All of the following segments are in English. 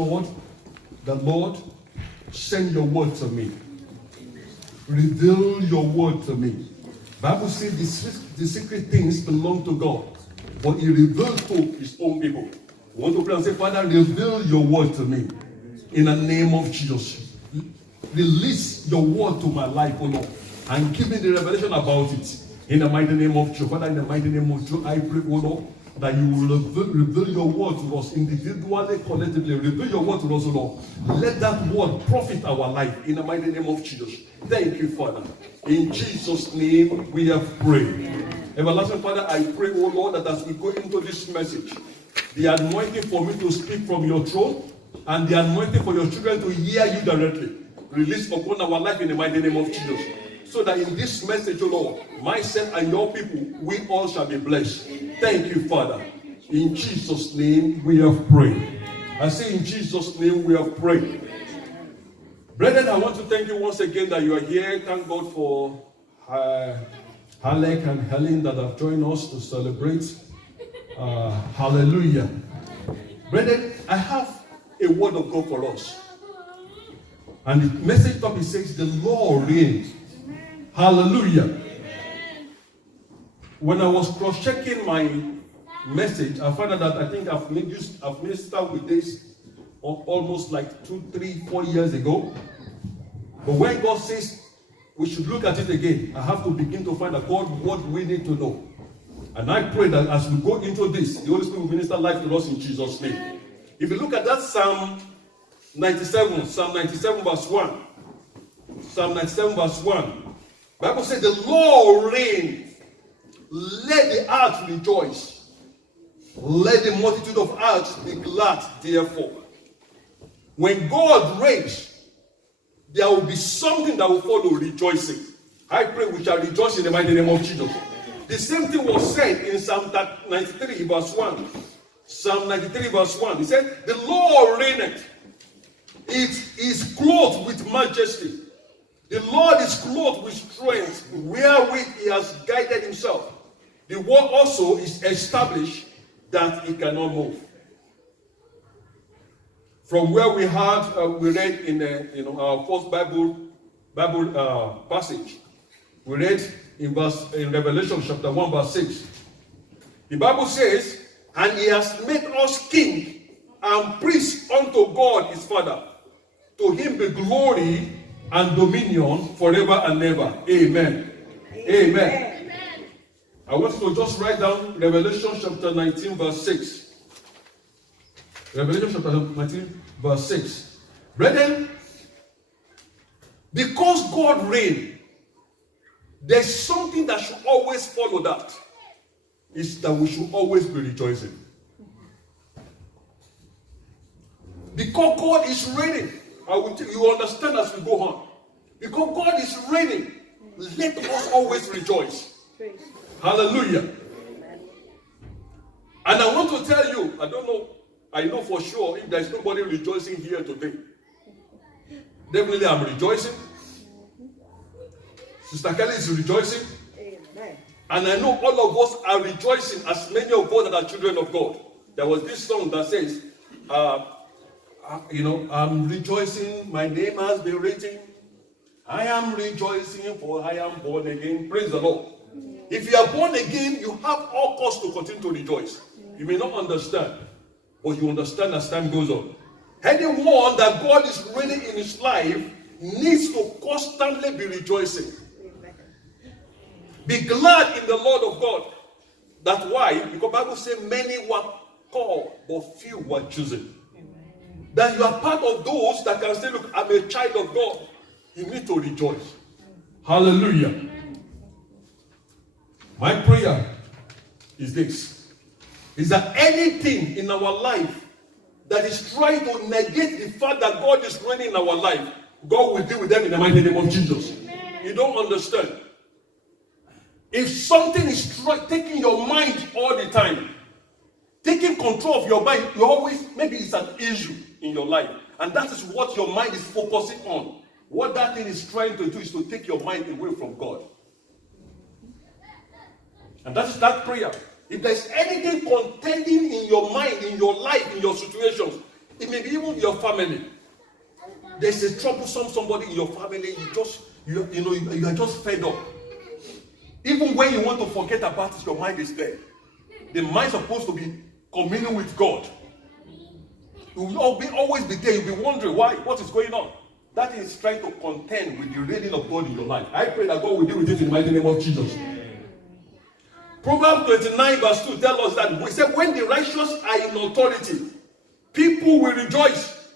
Lord, the Lord, send your word to me. Reveal your word to me. Bible says the secret things belong to God, but he reveals to his own people. We want to pray and say, Father, reveal your word to me. In the name of Jesus. Release your word to my life, O Lord, and give me the revelation about it. In the mighty name of Jesus. Father, in the mighty name of Jesus, I pray, O Lord, that you will reveal your word to us individually, collectively. Reveal your word to us, O Lord. Let that word profit our life in the mighty name of Jesus. Thank you, Father. In Jesus' name we have prayed. Everlasting Father, I pray, O Lord, that as we go into this message, the anointing for me to speak from your throne and the anointing for your children to hear you directly, release upon our life in the mighty name of Jesus. So that in this message, O Lord, myself and your people, we all shall be blessed. Thank you, Father. In Jesus' name we have prayed. I say in Jesus' name we have prayed. Brethren, I want to thank you once again that you are here. Thank God for Halek and Helen that have joined us to celebrate. Hallelujah. Brethren, I have a word of God for us. And the message topic says, the Lord reigns. Hallelujah. When I was cross-checking my message, I found out that I think I've ministered with this almost like 2, 3, 4 years ago. But when God says we should look at it again, I have to begin to find out God what we need to know. And I pray that as we go into this, the Holy Spirit will minister life to us in Jesus' name. If you look at that Psalm 97 verse 1. Psalm 97 verse 1. Bible says, the Lord reigns. Let the earth rejoice. Let the multitude of earth be glad, therefore. When God reigns, there will be something that will follow rejoicing. I pray we shall rejoice in the mighty name of Jesus. The same thing was said in Psalm 93 verse 1. Psalm 93 verse 1. He said, the Lord reigneth. It is clothed with majesty. The Lord is clothed with strength, wherewith he has guided himself. The word also is established that he cannot move. From where we read in our first Bible passage, we read in Revelation chapter 1 verse 6. The Bible says, and he has made us king and priest unto God his Father. To him be glory and dominion forever and ever. Amen. Amen. I want you to just write down Revelation chapter 19 verse 6. Revelation chapter 19 verse 6. Brethren, because God reigns, there's something that should always follow that. Is that we should always be rejoicing. Because God is reigning. You understand as we go on. Because God is reigning, let us always rejoice. Hallelujah. And I want to tell you, I know for sure if there's nobody rejoicing here today. Definitely I'm rejoicing. Sister Kelly is rejoicing. Amen. And I know all of us are rejoicing, as many of us that are children of God. There was this song that says, I'm rejoicing, my name has been written. I am rejoicing, for I am born again. Praise the Lord. If you are born again, you have all cause to continue to rejoice. You may not understand, but you understand as time goes on. Anyone that God is reigning in his life needs to constantly be rejoicing. Be glad in the Lord of God. That's why, because the Bible says many were called, but few were chosen. That you are part of those that can say, look, I'm a child of God. You need to rejoice. Hallelujah. My prayer is this. Is that anything in our life that is trying to negate the fact that God is reigning in our life, God will deal with them in the mighty name of Jesus. You don't understand. If something is taking your mind all the time, taking control of your mind, you always, maybe it's an issue in your life. And that is what your mind is focusing on. What that thing is trying to do is to take your mind away from God. And that's that prayer. If there's anything contending in your mind, in your life, in your situations, It may be even your family. There's a troublesome somebody in your family. You are just fed up. Even when you want to forget about it, your mind is there. The mind is supposed to be communing with God. You will always be there. You'll be wondering why, what is going on. That is trying to contend with the reigning of God in your life. I pray that God will deal with it in the mighty name of Jesus. Proverbs 29 verse 2 tells us that we said when the righteous are in authority, people will rejoice.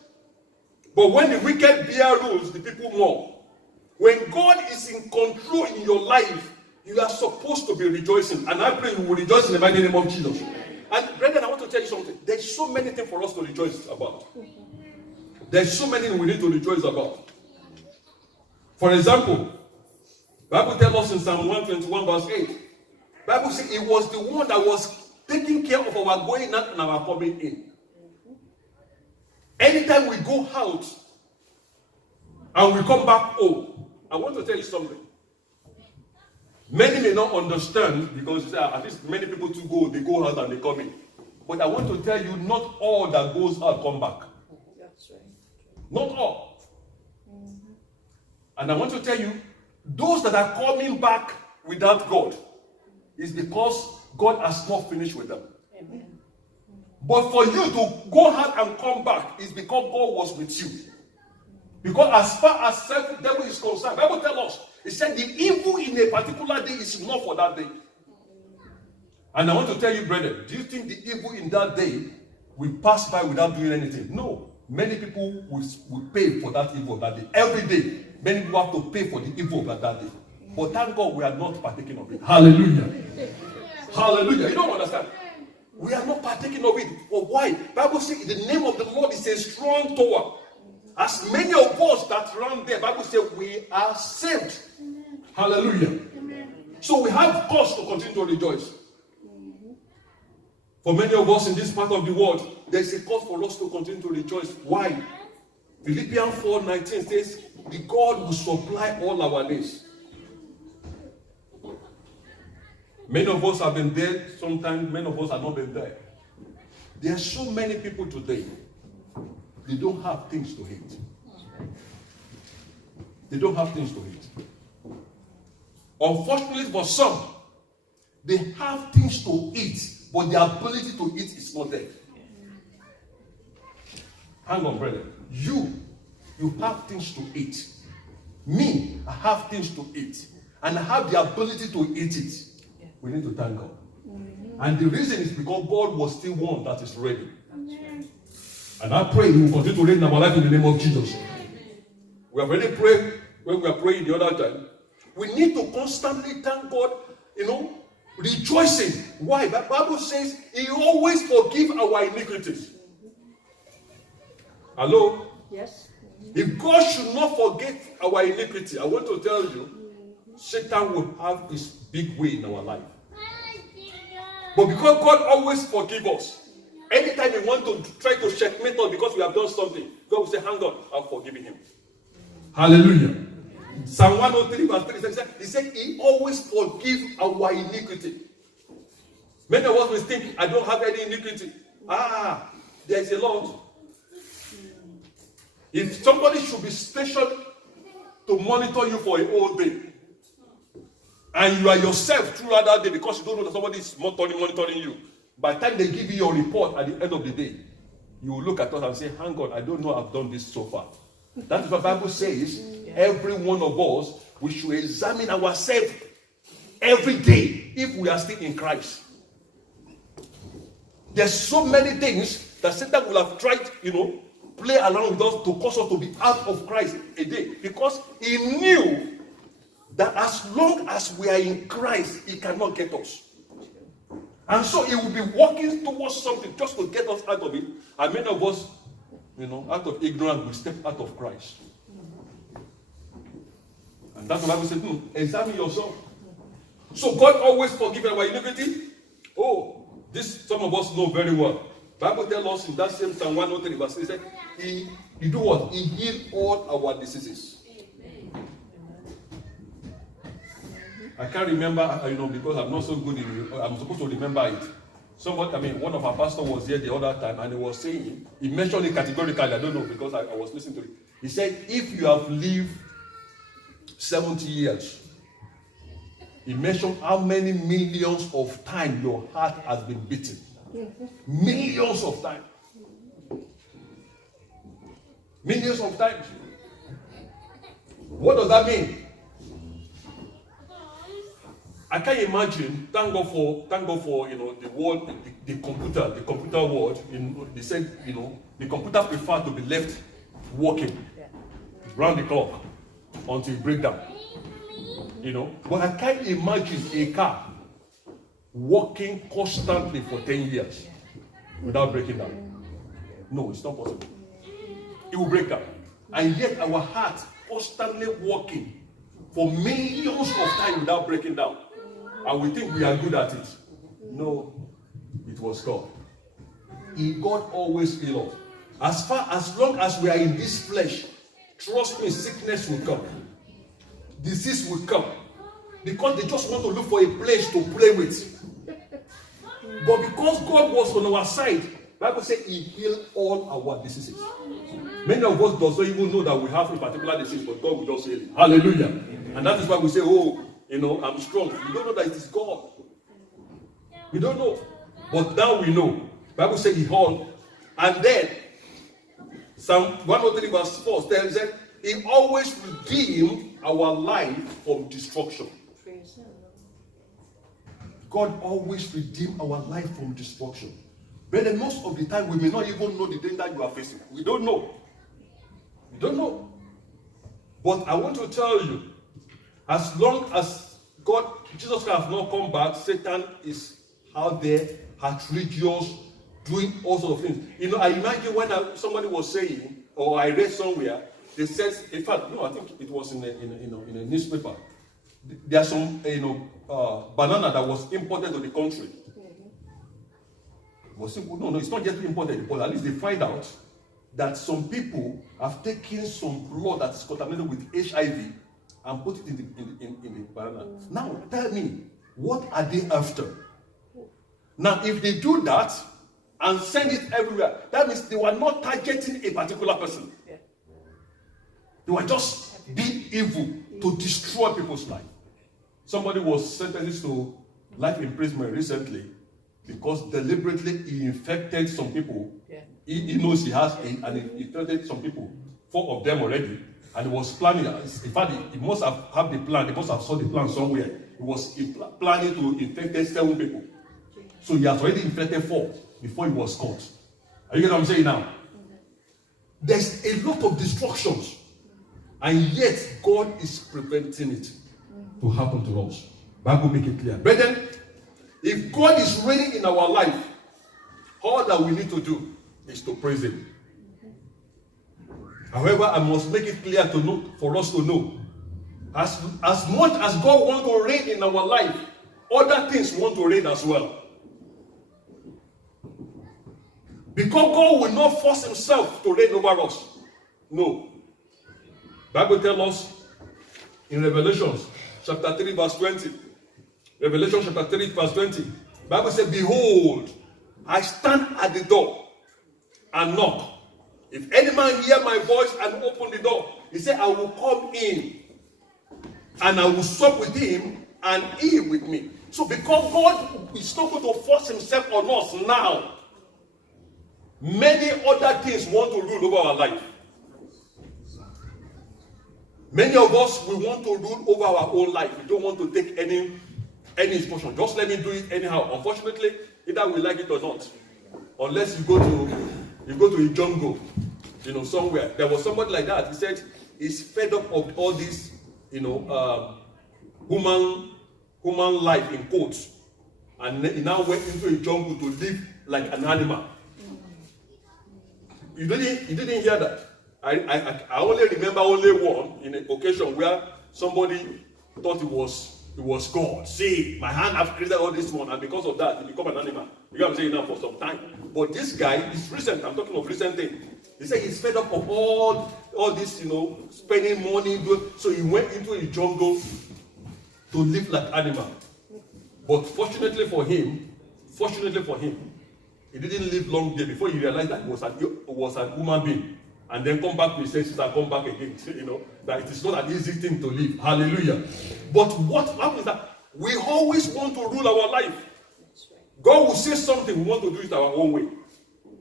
But when the wicked bear rules, the people mourn. When God is in control in your life, you are supposed to be rejoicing. And I pray you will rejoice in the mighty name of Jesus. And brethren, I want to tell you something. There's so many things for us to rejoice about. There's so many things we need to rejoice about. For example, Bible tells us in Psalm 121 verse 8. Bible says it was the one that was taking care of our going out and our coming in. Anytime we go out and we come back home, I want to tell you something. Many may not understand because at least many people too go, they go out and they come in. But I want to tell you, not all that goes out come back. That's right. Not all. Mm-hmm. And I want to tell you, those that are coming back without God is because God has not finished with them. Amen. But for you to go out and come back is because God was with you. Because as far as self-devil is concerned, the Bible tells us, it said the evil in a particular day is not for that day. And I want to tell you, brother, do you think the evil in that day will pass by without doing anything? No. Many people will pay for that evil that day. Every day, many people have to pay for the evil of that day. But thank God we are not partaking of it. Hallelujah. Hallelujah. You don't understand. We are not partaking of it. But why? Bible says the name of the Lord is a strong tower. As many of us that run there, Bible says we are saved. Amen. Hallelujah. Amen. So we have cause to continue to rejoice. Mm-hmm. For many of us in this part of the world, there's a cause for us to continue to rejoice. Why? Philippians 4:19 says, the God will supply all our needs. Many of us have been there, sometimes many of us have not been there. There are so many people today, they don't have things to eat. They don't have things to eat. Unfortunately for some, they have things to eat, but the ability to eat is not there. Hang on, brother. You have things to eat. Me, I have things to eat. And I have the ability to eat it. We need to thank God. Mm-hmm. And the reason is because God was still one that is ready. Amen. And I pray He will continue to reign in our life in the name of Jesus. Amen. We have already prayed when we were praying the other time. We need to constantly thank God, rejoicing. Why? The Bible says He always forgives our iniquities. Hello? Yes. If God should not forget our iniquity, I want to tell you, Satan will have his big way in our life. But because God always forgives us, anytime we want to try to checkmate us because we have done something, God will say, hang on, I've forgiven him. Hallelujah. Psalm 103 verse 3, he said, He always forgives our iniquity. Many of us will think, I don't have any iniquity. There's a lot. If somebody should be stationed to monitor you for a whole day, and you are yourself throughout that day because you don't know that somebody is monitoring you, by the time they give you your report at the end of the day, you will look at us and say, hang on, I don't know I've done this so far. That is what the Bible says. Every one of us, we should examine ourselves every day if we are still in Christ. There's so many things that Satan will have tried, play along with us to cause us to be out of Christ a day, because he knew that as long as we are in Christ, he cannot get us. And so he will be working towards something just to get us out of it. And many of us, out of ignorance, we step out of Christ. And that's what the Bible says, examine yourself. So God always forgives our iniquity. This some of us know very well. Bible tells us in that same Psalm 103 verse, he said, He do what? He healed all our diseases. I can't remember, because I'm not so good in I'm supposed to remember it. One of our pastors was here the other time, and he was saying, he mentioned it categorically, I don't know, because I was listening to it. He said, if you have lived 70 years, he mentioned how many millions of times your heart has been beaten. Millions of times. Millions of times. What does that mean? I can't imagine. Thank God for the world, the computer world. They said the computer prefer to be left working round the clock until it breaks down. But I can't imagine a car working constantly for 10 years without breaking down. No, it's not possible. It will break down. And yet our heart constantly working for millions of times without breaking down. And we think we are good at it. No, it was God. God always heals us. As long as we are in this flesh, trust me, sickness will come. Disease will come. Because they just want to look for a place to play with. But because God was on our side, the Bible says He healed all our diseases. Many of us don't even know that we have a particular disease, but God will just heal it. Hallelujah. And that is why we say, I'm strong. We don't know that it is God. We don't know. But now we know. The Bible says He healed. And then, Psalm 103 verse 4 tells us, He always redeemed our life from destruction. God always redeemed our life from destruction. But then most of the time, we may not even know the danger you are facing. We don't know. We don't know. But I want to tell you, as long as Jesus Christ has not come back, Satan is out there, religious, doing all sorts of things. I imagine when somebody was saying, or I read somewhere, they said, in fact, no, I think it was in a newspaper. There's some, banana that was imported to the country. No, it's not just imported, but at least they find out that some people have taken some blood that is contaminated with HIV and put it in the banana. Now, tell me, what are they after? Now, if they do that and send it everywhere, that means they were not targeting a particular person. They were just being evil to destroy people's life. Somebody was sentenced to life imprisonment recently because deliberately he infected some people. Yeah. He knows he has it, and he infected some people, 4 of them already, and he was planning. In fact, he must have had the plan. He must have saw the plan somewhere. He was planning to infect 7 people. So he has already infected 4 before he was caught. Are you getting what I'm saying now? There's a lot of destructions, and yet God is preventing it to happen to us. Bible make it clear. Brethren, if God is reigning in our life, all that we need to do is to praise Him. However, I must make it clear for us to know, as much as God wants to reign in our life, other things want to reign as well. Because God will not force Himself to reign over us. No. Bible tells us in Revelation chapter 3 verse 20. Revelation chapter 3 verse 20. Bible says, behold, I stand at the door and knock. If any man hear my voice and open the door, he said, I will come in and I will sup with him and he with me. So because God is not going to force Himself on us now, many other things want to rule over our life. Many of us, we want to rule over our own life. We don't want to take any instruction. Just let me do it anyhow. Unfortunately, either we like it or not. Unless you go to a jungle, somewhere. There was somebody like that. He said he's fed up of all this, human life in quotes, and he now went into a jungle to live like an animal. You didn't hear that. I only remember only one in an occasion where somebody thought it was God. See, my hand have created all this one, and because of that, he become an animal. You know what I'm saying now for some time. But this guy is recent. I'm talking of recent thing. He said he's fed up of all this, spending money. So he went into a jungle to live like animal. But fortunately for him, Fortunately for him, he didn't live long there before he realized that he was an human being. And then come back to his senses and come back again. You know, that it is not an easy thing to live. Hallelujah. But what happens is that we always want to rule our life. God will say something, we want to do it our own way.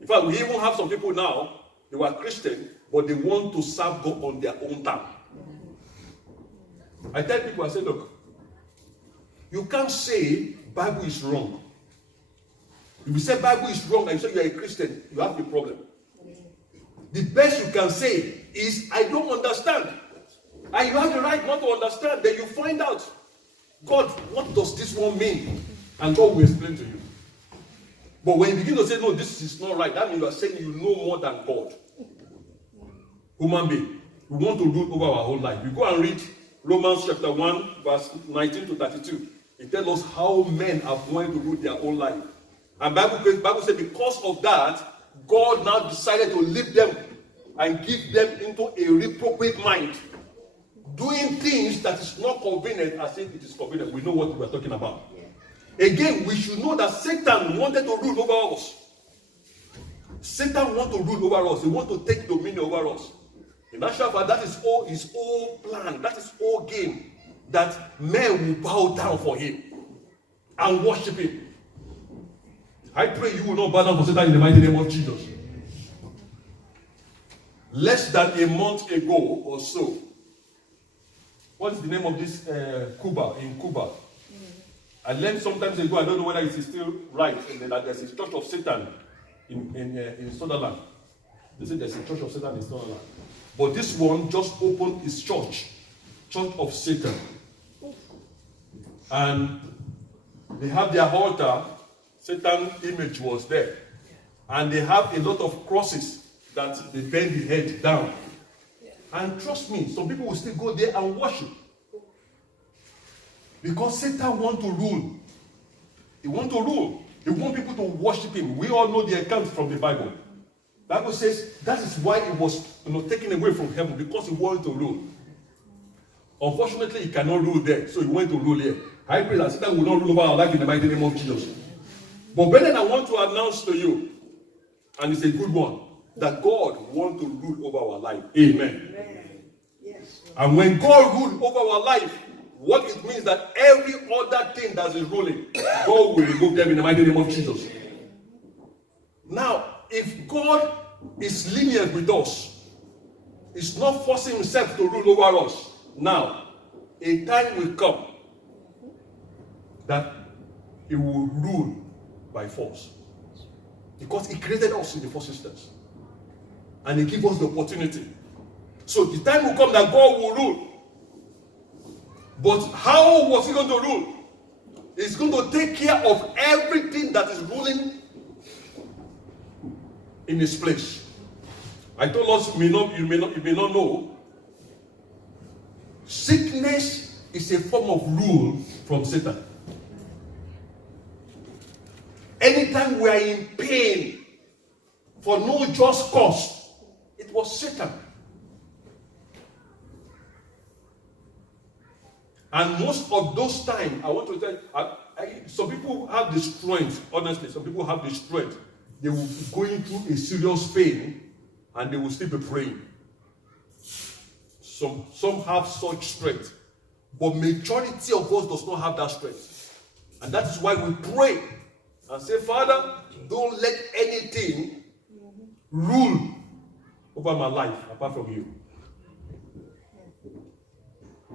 In fact, we even have some people now, they were Christian, but they want to serve God on their own time. I tell people, I say, look, you can't say Bible is wrong. If you say Bible is wrong and you say you are a Christian, you have a problem. The best you can say is, I don't understand. And you have the right not to understand. Then you find out, God, what does this one mean? And God will explain to you. But when you begin to say, no, this is not right, that means you are saying you know more than God. Human being, we want to rule over our whole life. You go and read Romans chapter 1, verse 19 to 32. It tells us how men have wanted to rule their own life. And Bible says because of that, God now decided to leave them and give them into a reprobate mind. Doing things that is not convenient as if it is convenient. We know what we are talking about. Yeah. Again, we should know that Satan wanted to rule over us. Satan wants to rule over us. He wants to take dominion over us. In actual fact, that is all his whole plan. That is all game. That men will bow down for him and worship him. I pray you will not bow down for Satan in the mighty name of Jesus. Less than a month ago or so, what is the name of this Cuba, in Cuba? I learned sometimes ago, I don't know whether it is still right, and that there's a church of Satan in Sutherland. They say there's a church of Satan in Sutherland. But this one just opened his church, Church of Satan. And they have their altar, Satan image was there. And they have a lot of crosses that they bend the head down. And trust me, some people will still go there and worship. Because Satan wants to rule. He wants to rule. He wants people to worship him. We all know the account from the Bible. The Bible says that is why he was taken away from heaven, because he wanted to rule. Unfortunately, he cannot rule there, so he went to rule here. I pray that Satan will not rule over our life in the mighty name of Jesus. But Brethren, I want to announce to you, and it's a good one, that God wants to rule over our life. Amen. Amen. Yes. And when God rules over our life, what it means that every other thing that is ruling, God will remove them in the mighty name of Jesus. Now, if God is lenient with us, He's not forcing himself to rule over us. Now, a time will come that He will rule by force. Because He created us in the first instance. And He gave us the opportunity. So the time will come that God will rule. But how was He going to rule? He's going to take care of everything that is ruling in His place. I told us, you may not know, sickness is a form of rule from Satan. Anytime we are in pain for no just cause, it was Satan. And most of those times, I want to tell you, some people have the strength, honestly, some people have the strength. They will be going through a serious pain and they will still be praying. Some have such strength. But majority of us does not have that strength. And that is why we pray and say, Father, don't let anything rule over my life apart from you.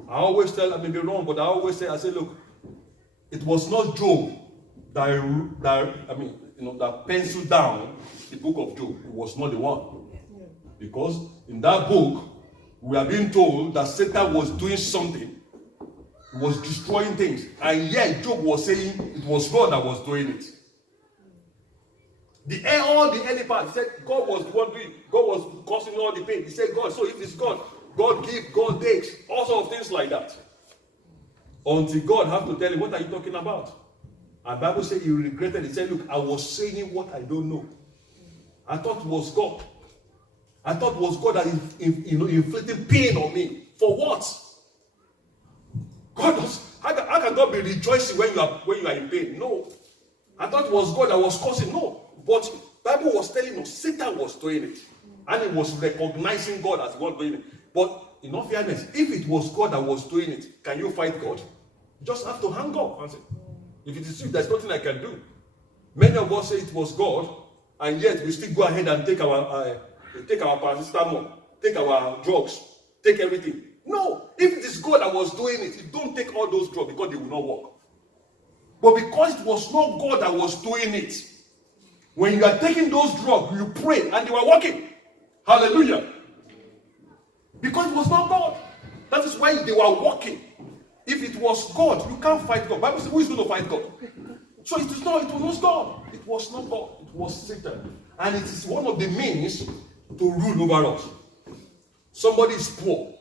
I always tell, I may be wrong, but I always say, look, it was not Job that penciled down the book of Job. It was not the one. Because in that book, we are being told that Satan was doing something. He was destroying things. And yet Job was saying it was God that was doing it. All the early part, he said God was the one doing it. God was causing all the pain. He said God, so if it's God, God gives, God takes, all sorts of things like that. Until God has to tell him, what are you talking about? And the Bible said he regretted. He said, look, I was saying what I don't know. I thought it was God. I thought it was God that inflicting pain on me. For what? How can God be rejoicing when you are in pain? No. I thought it was God that was causing. No. But Bible was telling us Satan was doing it. And he was recognizing God as God doing it. But in all fairness, if it was God that was doing it, can you fight God? You just have to hang up and say, if it is you, there's nothing I can do. Many of us say it was God, and yet we still go ahead and take our paracetamol, take our drugs, take everything. No, if it is God that was doing it, you don't take all those drugs because they will not work. But because it was not God that was doing it, when you are taking those drugs, you pray and they were working. Hallelujah. Because it was not God. That is why they were working. If it was God, you can't fight God. Bible says, who is going to fight God? So it was not God. It was not God. It was Satan. And it is one of the means to rule over us. Somebody is poor.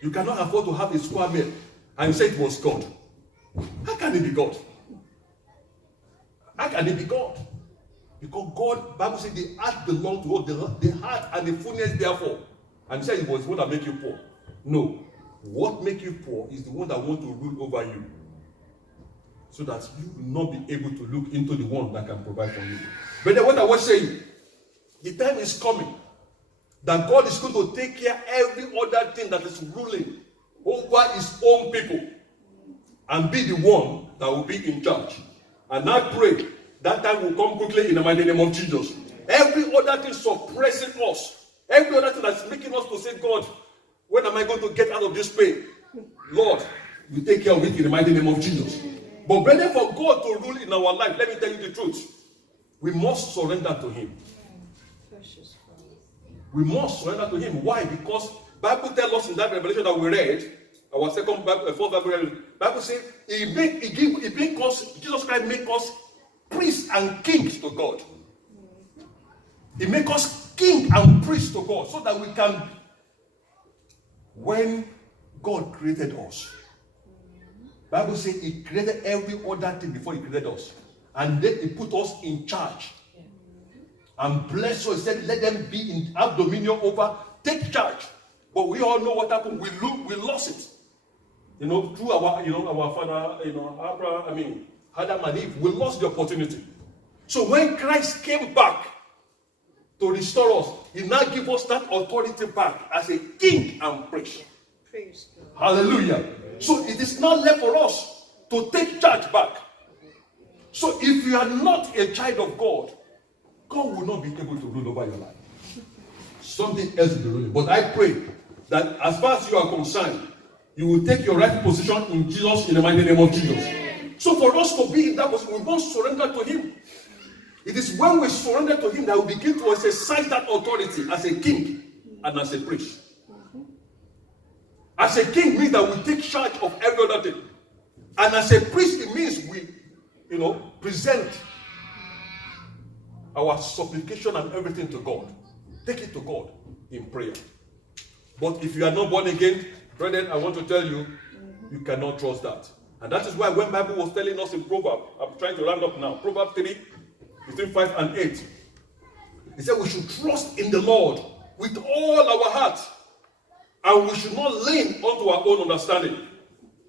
You cannot afford to have a square meal. And you say it was God. How can it be God? How can it be God? Because God, Bible says the heart belongs to God. The heart and the fullness therefore. And he said it was the one that make you poor. No. What make you poor is the one that want to rule over you. So that you will not be able to look into the one that can provide for you. But then what I was saying, the time is coming that God is going to take care of every other thing that is ruling over his own people and be the one that will be in charge. And I pray that time will come quickly in the mighty name of Jesus. Every other thing suppressing us, every other thing that's making us to say, God, when am I going to get out of this pain? Lord, you take care of it in the mighty name of Jesus. But brethren, for God to rule in our life, let me tell you the truth. We must surrender to him. We must surrender to him. Why? Because Bible tells us in that revelation that we read, our fourth Bible says, Jesus Christ make us priests and kings to God. He make us king and priest to God so that we can, when God created us, Bible says he created every other thing before he created us. And then he put us in charge. And bless us. He said, let them have dominion over, take charge. But we all know what happened. We lost it. Through our father, Adam and Eve, we lost the opportunity. So when Christ came back to restore us, he now gives us that authority back as a king and priest. Praise God. Hallelujah. So it is not left for us to take charge back. So if you are not a child of God, God will not be able to rule over your life. Something else will be ruling. But I pray that as far as you are concerned, you will take your right position in Jesus in the mighty name of Jesus. So for us to be in that position, we must surrender to him. It is when we surrender to him that we begin to exercise that authority as a king and as a priest. As a king means that we take charge of every other thing. And as a priest, it means we, present our supplication and everything to God. Take it to God in prayer. But if you are not born again, brethren, I want to tell you, you cannot trust that. And that is why when Bible was telling us in Proverbs, I'm trying to round up now, Proverbs 3, between 5 and 8. He said we should trust in the Lord with all our heart. And we should not lean onto our own understanding.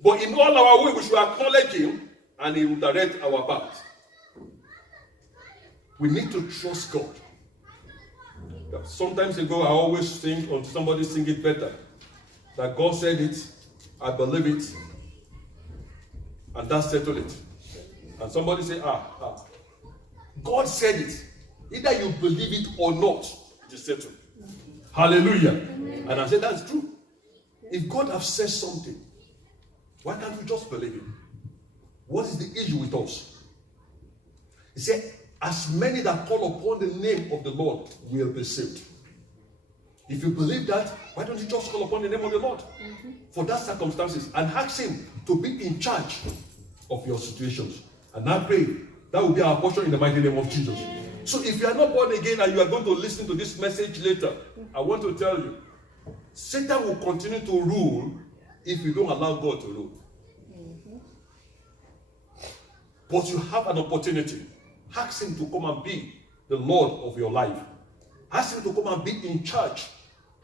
But in all our way, we should acknowledge him and he will direct our path. We need to trust God. Sometimes ago, I always sing, or somebody sing it better, that God said it, I believe it, and that settled it. And somebody say, God said it. Either you believe it or not, it is settled. Hallelujah. And I said, that's true. If God has said something, why can't we just believe him? What is the issue with us? He said, as many that call upon the name of the Lord will be saved. If you believe that, why don't you just call upon the name of the Lord for that circumstances and ask him to be in charge of your situations? And I pray that will be our portion in the mighty name of Jesus. So if you are not born again and you are going to listen to this message later, I want to tell you, Satan will continue to rule if you don't allow God to rule. But you have an opportunity. Ask him to come and be the Lord of your life. Ask him to come and be in charge.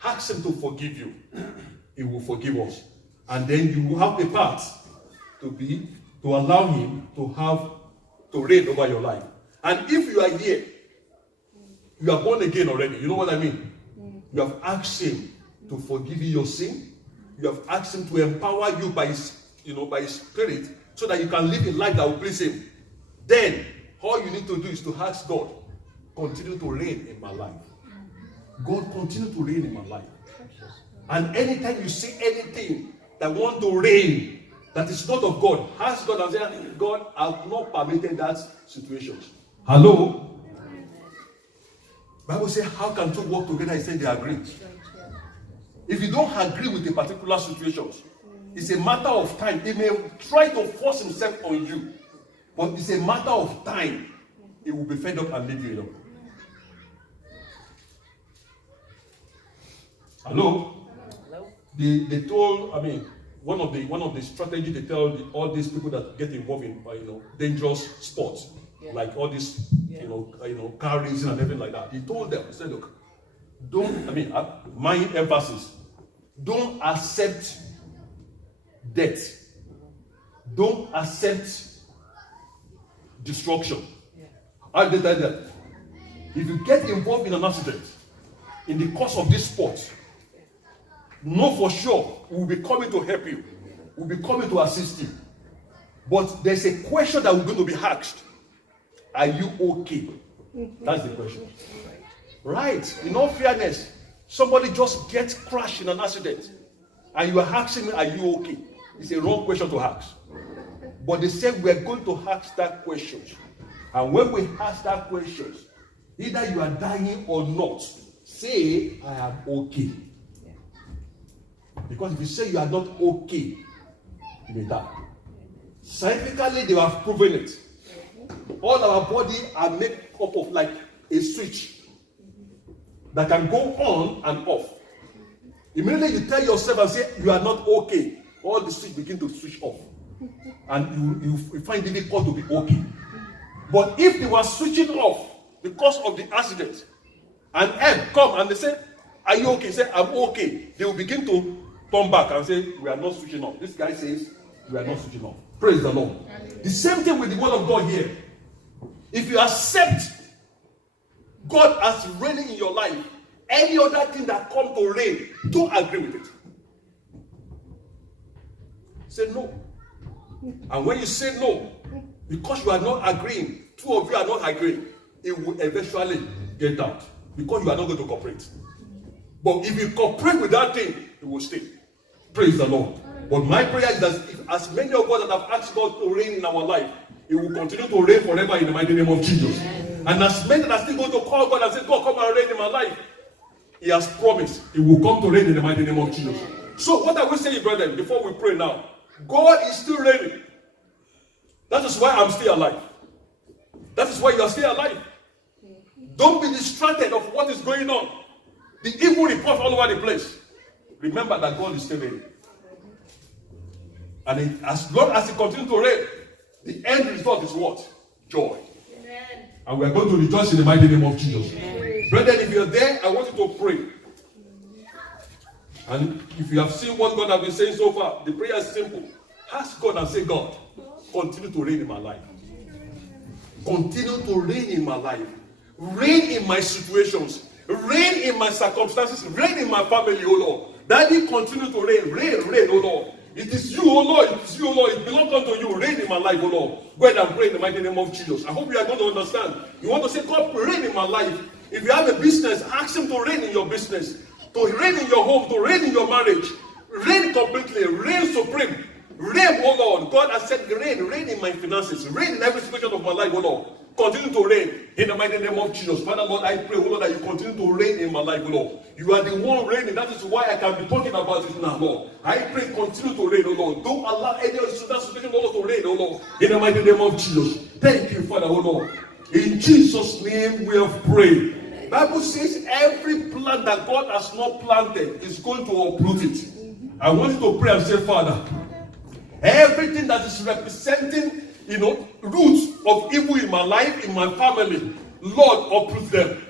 Ask him to forgive you. He will forgive us. And then you will have a path to allow him to to reign over your life. And if you are here, you are born again already. You know what I mean? You have asked him to forgive you your sin. You have asked him to empower you by his, by his spirit, so that you can live a life that will please him. Then all you need to do is to ask God, continue to reign in my life. God, continue to reign in my life. And anytime you see anything that want to reign, that is not of God, ask God and say, God, I have not permitted that situation. Hello? Bible says, how can two work together? He said they agree. If you don't agree with a particular situation, it's a matter of time. He may try to force himself on you, but it's a matter of time. He will be fed up and leave you alone. Hello? They told, one of the strategies they tell all these people that get involved in dangerous sports, like all these car racing and everything like that. He told them, he said, look, mind emphasis, don't accept death. Don't accept destruction. I did that. If you get involved in an accident in the course of this sport, know for sure we'll be coming to help you. We'll be coming to assist you. But there's a question that we're going to be asked. Are you okay? That's the question. Right. In all fairness, somebody just gets crashed in an accident and you are asking me, are you okay? It's a wrong question to ask. But they said we're going to ask that question. And when we ask that question, either you are dying or not, say, I am okay. Because if you say you are not okay, you may die. Scientifically, they have proven it. All our body are made up of like a switch that can go on and off. Immediately you tell yourself and say you are not okay, all the switch begin to switch off. And you find it difficult to be okay. But if they were switching off because of the accident, and help come and they say, are you okay? Say, I'm okay. They will begin to turn back and say, we are not switching off. This guy says, we are not switching off. Praise the Lord. The same thing with the word of God here. If you accept God as reigning in your life, any other thing that comes to reign, don't agree with it. Say no. And when you say no, because you are not agreeing, two of you are not agreeing, it will eventually get out. Because you are not going to cooperate. But if you cooperate with that thing, it will stay. Praise the Lord. But my prayer is that if as many of us that have asked God to reign in our life, it will continue to reign forever in the mighty name of Jesus. And as many that are still going to call God and say, God, come and reign in my life, He has promised He will come to reign in the mighty name of Jesus. So what are we saying, brethren, before we pray now? God is still reigning. That is why I'm still alive. That is why you are still alive. Don't be distracted of what is going on. The evil report all over the place. Remember that God is still reigning. And as long as He continues to reign, the end result is what? Joy. Amen. And we are going to rejoice in the mighty name of Jesus. Amen. Brethren, if you're there, I want you to pray. And if you have seen what God has been saying so far, the prayer is simple. Ask God and say, God, continue to reign in my life. Continue to reign in my life. Reign in my situations. Reign in my circumstances. Reign in my family, oh Lord. Daddy, continue to reign. Reign, oh Lord. It is you, oh Lord. It is you, oh Lord. It belongs unto you. Reign in my life, oh Lord. Go ahead and pray in the mighty name of Jesus. I hope you are going to understand. You want to say, God, reign in my life. If you have a business, ask Him to reign in your business. To reign in your home. To reign in your marriage. Reign completely. Reign supreme. Reign, oh Lord. God has said, reign in my finances. Reign in every situation of my life, oh Lord. Continue to reign in the mighty name of Jesus. Father, Lord, I pray, oh Lord, that you continue to reign in my life, oh Lord. You are the one reigning. That is why I can be talking about it now, Lord. I pray, continue to reign, oh Lord. Don't allow any other situation, oh Lord, to reign, oh Lord. In the mighty name of Jesus. Thank you, Father, oh Lord. In Jesus' name we have prayed. Bible says every plant that God has not planted is going to uproot it. I want you to pray and say, Father, everything that is representing, roots of evil in my life, in my family, Lord, uproot them.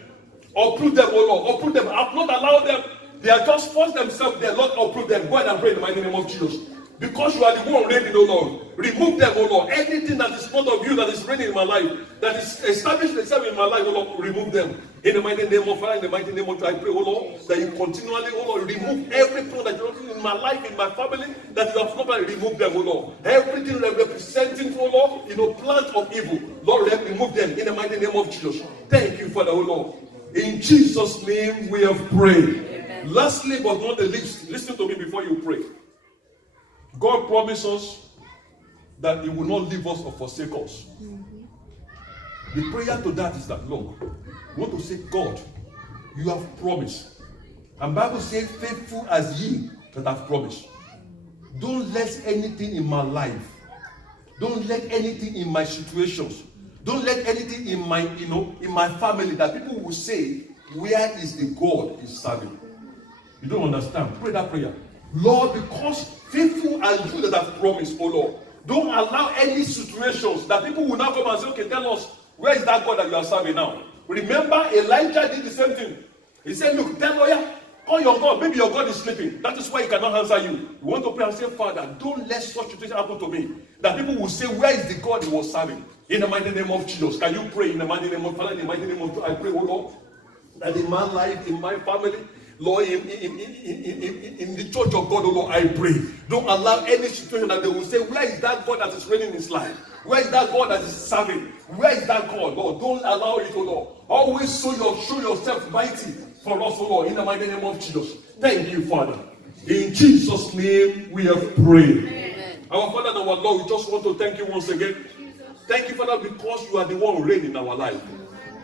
Uproot them, oh Lord. Uproot them. I've not allowed them. They are just forced themselves there. Lord, uproot them. Go ahead and pray in the mighty name of Jesus. Because you are the one reigning, oh Lord. Remove them, oh Lord. Anything that is not of you that is reigning in my life, that is established itself in my life, oh Lord, remove them. In the mighty name of Father, in the mighty name of God, I pray, oh Lord, that you continually, oh Lord, remove everything that you're doing in my life, in my family, that you have not remove them, oh Lord. Everything that representing, oh Lord, plans of evil, Lord, remove them in the mighty name of Jesus. Thank you, Father, oh Lord. In Jesus' name we have prayed. Amen. Lastly, but not the least, listen to me before you pray. God promised us that He will not leave us or forsake us. The prayer to that is that, Lord, we want to say, God, you have promised. And Bible says, faithful as ye that have promised. Don't let anything in my life, don't let anything in my situations, don't let anything in my, in my family that people will say, where is the God he's serving? You don't understand. Pray that prayer. Lord, because faithful are you that have promised, oh Lord, don't allow any situations that people will now come and say, okay, tell us, where is that God that you are serving now? Remember, Elijah did the same thing. He said, look, tell lawyer, call your God. Maybe your God is sleeping. That is why he cannot answer you. You want to pray and say, Father, don't let such situation happen to me. That people will say, where is the God he was serving? In the mighty name of Jesus. Can you pray in the mighty name of Father, in the mighty name of Jesus? I pray, oh Lord, that in my life, in my family, Lord, in the church of God, oh Lord, I pray. Don't allow any situation that they will say, where is that God that is reigning in his life? Where is that God that is serving? Where is that God? Lord, don't allow it, oh Lord. Always show yourself mighty for us, oh Lord, in the mighty name of Jesus. Thank you, Father. In Jesus' name we have prayed. Amen. Our Father and our Lord, we just want to thank you once again. Thank you, Father, because you are the one reigning in our life.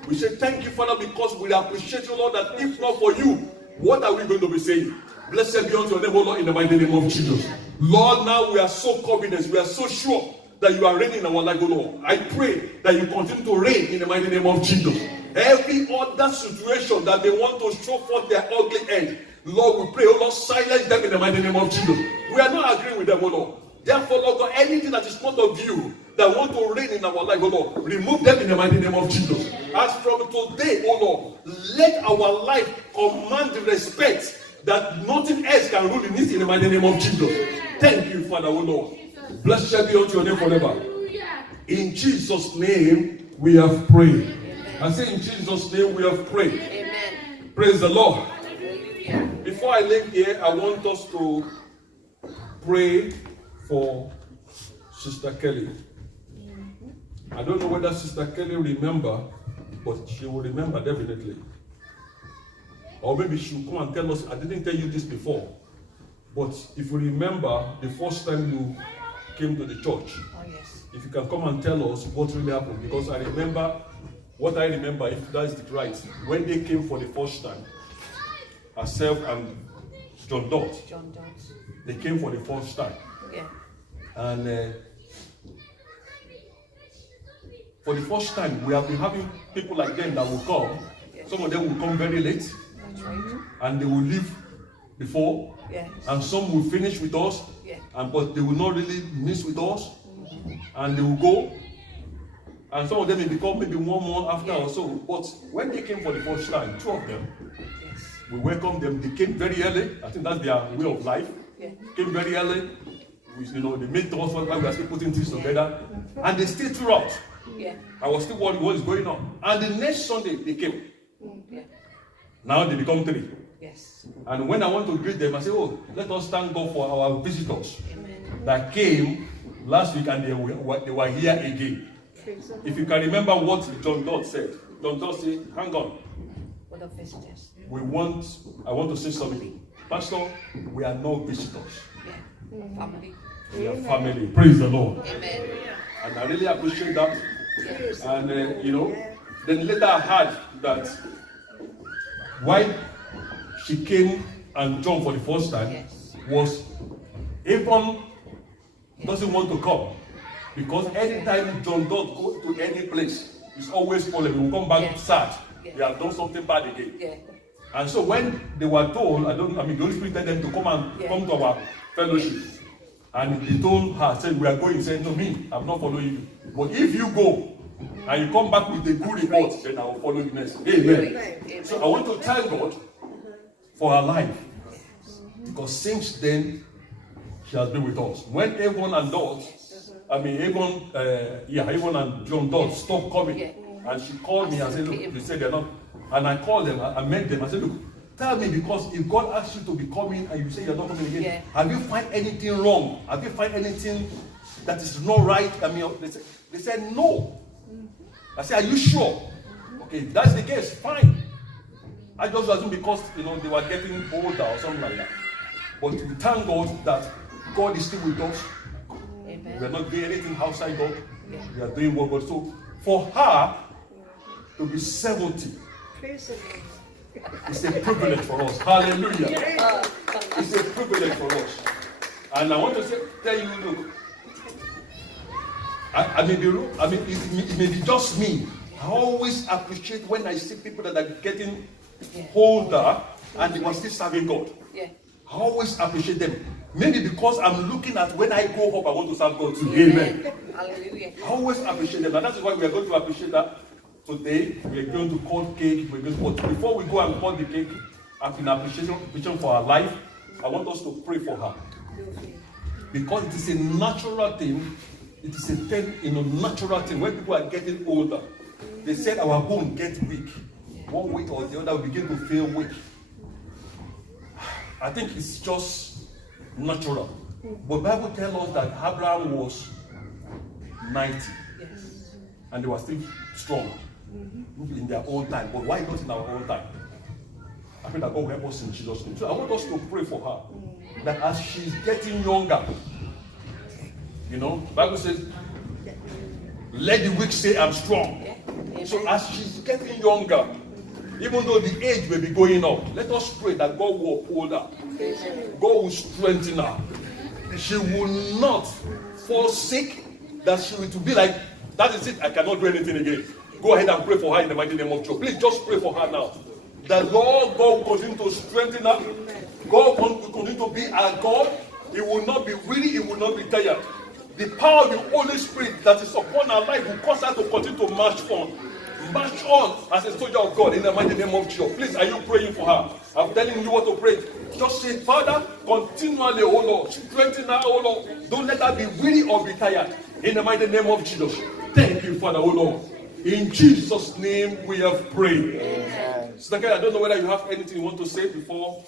We say thank you, Father, because we appreciate you, Lord, that if not for you, what are we going to be saying? Blessed be unto your name, O Lord, in the mighty name of Jesus. Lord, now we are so confident, we are so sure that you are reigning in our life, O Lord. I pray that you continue to reign in the mighty name of Jesus. Every other situation that they want to show forth their ugly end, Lord, we pray, O Lord, silence them in the mighty name of Jesus. We are not agreeing with them, O Lord. Therefore, Lord God, anything that is not of you that want to reign in our life, O Lord, remove them in the mighty name of Jesus. As from today, O Lord, let our life command the respect that nothing else can rule in it in the mighty name of Jesus. Thank you, Father, O Lord. Blessed be unto your name forever. In Jesus' name we have prayed. I say in Jesus' name we have prayed. Amen. Praise the Lord. Before I leave here, I want us to pray for Sister Kelly. I don't know whether Sister Kelly remember, but she will remember definitely. Or maybe she will come and tell us, I didn't tell you this before, but if you remember the first time you came to the church, oh, yes. If you can come and tell us what really happened, because I remember, what I remember, if that is the right, when they came for the first time, herself and John Dot, they came for the first time. Yeah. And for the first time, we have been having people like them that will come. Yes. Some of them will come very late. That's right. And they will leave before. Yes. And some will finish with us. Yeah. But they will not really miss with us. Mm-hmm. And they will go. And some of them may become maybe 1 month after or so. But when they came for the first time, 2 of them, yes, we welcomed them. They came very early. I think that's their way of life. Yeah. Came very early. They made us while we are still putting things together. And they stayed throughout. Yeah. I was still wondering what is going on. And the next Sunday, they came. Yeah. Now they become 3. Yes. And when I want to greet them, I say, oh, let us thank God for our visitors. Amen. That came last week and they were here again. If you can remember what John Dodd said. John Dodd said, hang on. What are visitors? I want to say something. Pastor, we are no visitors. Yeah. Family. We are family. Praise the Lord. Amen. And I really appreciate that. Yes. And then later I heard that why she came and joined for the first time, yes, was Abram doesn't want to come. Because anytime John Dodd goes to any place, he's always falling. He will come back sad. Yeah. He has done something bad again. Yeah. And so when they were told, the Holy Spirit told them to come to our fellowship. And he told her, said, we are going. He said, no, I'm not following you. But if you go and you come back with a good report, then I will follow you next. Amen. Amen. So I want to thank God for her life. Because since then, she has been with us. When Avon and Dot, Avon and John Dot stopped coming, and she called me and said, look, they said they're not. And I called them, I met them, I said, look, tell me, because if God asks you to be coming and you say you're not coming again, have you find anything wrong? Have you find anything that is not right? They said no. I said, are you sure? Okay, that's the case, fine. I just assume because they were getting older or something like that. But we thank God that God is still with us. Amen. We are not doing anything outside God. We are doing what God. So for her to be 70, it's a privilege for us. Hallelujah. It's a privilege for us. And I want to tell you, look, it may be just me. I always appreciate when I see people that are getting older and they are still serving God. I always appreciate them. Maybe because I'm looking at when I grow up, I want to serve God too. Amen. Hallelujah. I always appreciate them. And that's why we are going to appreciate that today. We are going to cut cake. But before we go and cut the cake, I've been appreciation for her life. I want us to pray for her. Because it is a natural thing. It is a natural thing. When people are getting older, they said our bone gets weak. One week or the other, we begin to feel weak. I think it's just natural. But the Bible tells us that Abraham was 90. And they were still strong. Maybe in their own time. But why not in our own time? I pray that God will help us in Jesus' name. So I want us to pray for her. That as she's getting younger, the Bible says, let the weak say I'm strong. So as she's getting younger, even though the age may be going up, let us pray that God will uphold her. God will strengthen her. She will not fall sick, that she will be like, that is it, I cannot do anything again. Go ahead and pray for her in the mighty name of Jesus. Please just pray for her now. That Lord God will continue to strengthen her. God will continue to be our God. He will not be weary, he will not be tired. The power of the Holy Spirit that is upon our life will cause us to continue to march on. March on as a soldier of God in the mighty name of Jesus. Please, are you praying for her? I'm telling you what to pray. Just say, Father, continually, oh Lord, strengthen her, oh Lord. Don't let her be weary or be tired. In the mighty name of Jesus. Thank you, Father, oh Lord. In Jesus' name we have prayed. Amen. Sister, I don't know whether you have anything you want to say before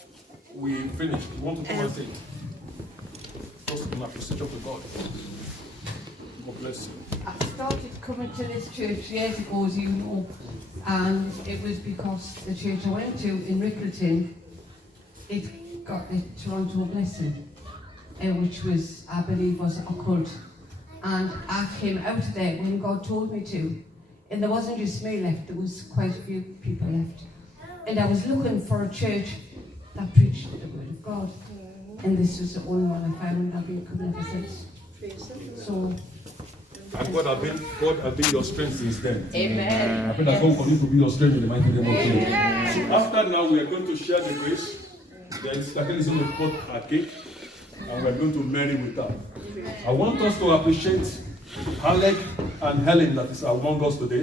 we finish. You want to come and say it? Just in appreciation to God. God bless you. I started coming to this church years ago, as you know, and it was because the church I went to in Rickleton, it got the Toronto blessing, which was, I believe, was occult. And I came out of there when God told me to. And there wasn't just me left, there was quite a few people left. And I was looking for a church that preached the word of God. And this was the only one I found, and I've been coming ever since. So, and God has been your strength since then. Amen. I pray that God will continue to be your strength in the mighty name of Jesus. So after now, we are going to share the grace. Then Sister Kelly is going to cut her cake, and we are going to marry with her. I want us to appreciate Alec and Helen that is among us today.